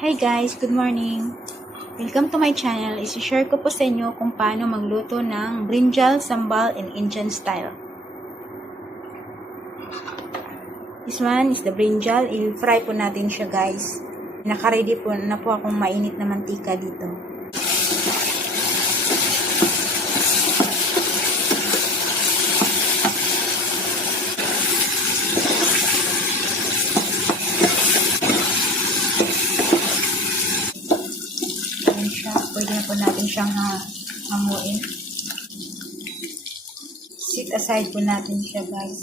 Hi guys, good morning. Welcome to my channel. I-share ko po sa inyo kung paano magluto ng brinjal sambal in Indian style. This one is the brinjal. I-fry po natin siya guys. Naka-ready po na po akong mainit na mantika dito. Pwede na po natin siyang hamuin. Sit aside po natin siya guys.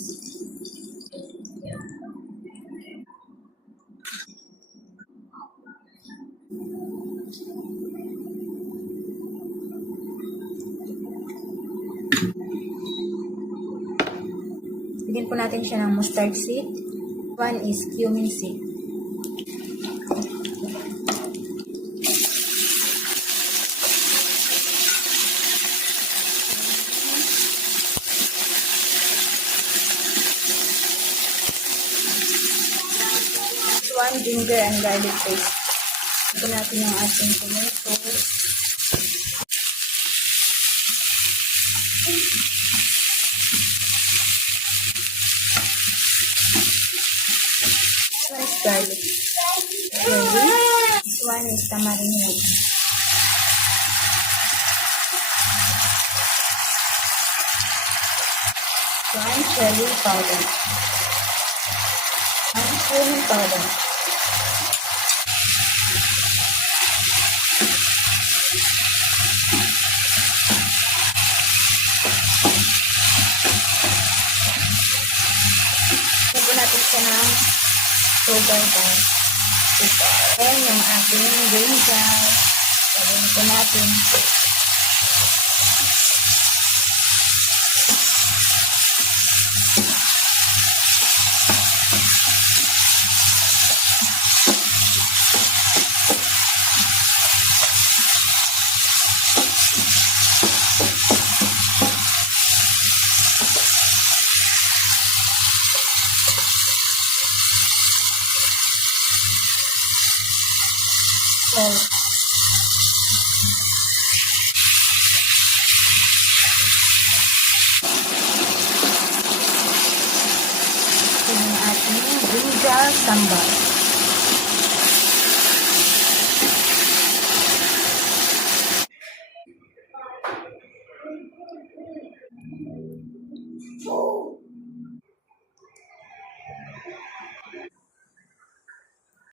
Bigyan po natin siya ng mustard seed. One is cumin seed. One ginger and garlic paste. Ito natin yung ating tomato. This one is garlic. This one is tamarind root. One chili powder. One cumin powder. Lagyan natin siya ng sugar guys. And yung ating brinjal. Lagyan po natin. Salt.